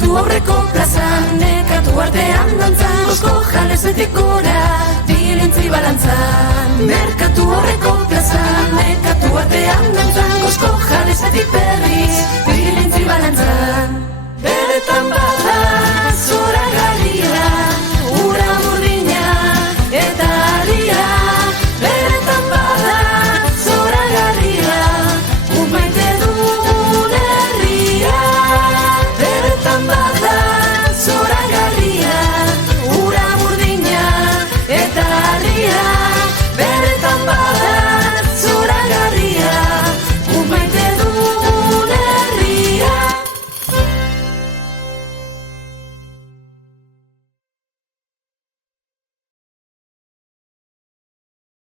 merkatu aurreko plazan, nekatu artean dantzan, kosko jalezetik gora, bilintzi balantzan. Merkatu aurreko plazan, nekatu artean dantzan, kosko jalezetik berriz, bilintzi balantzan. Beretan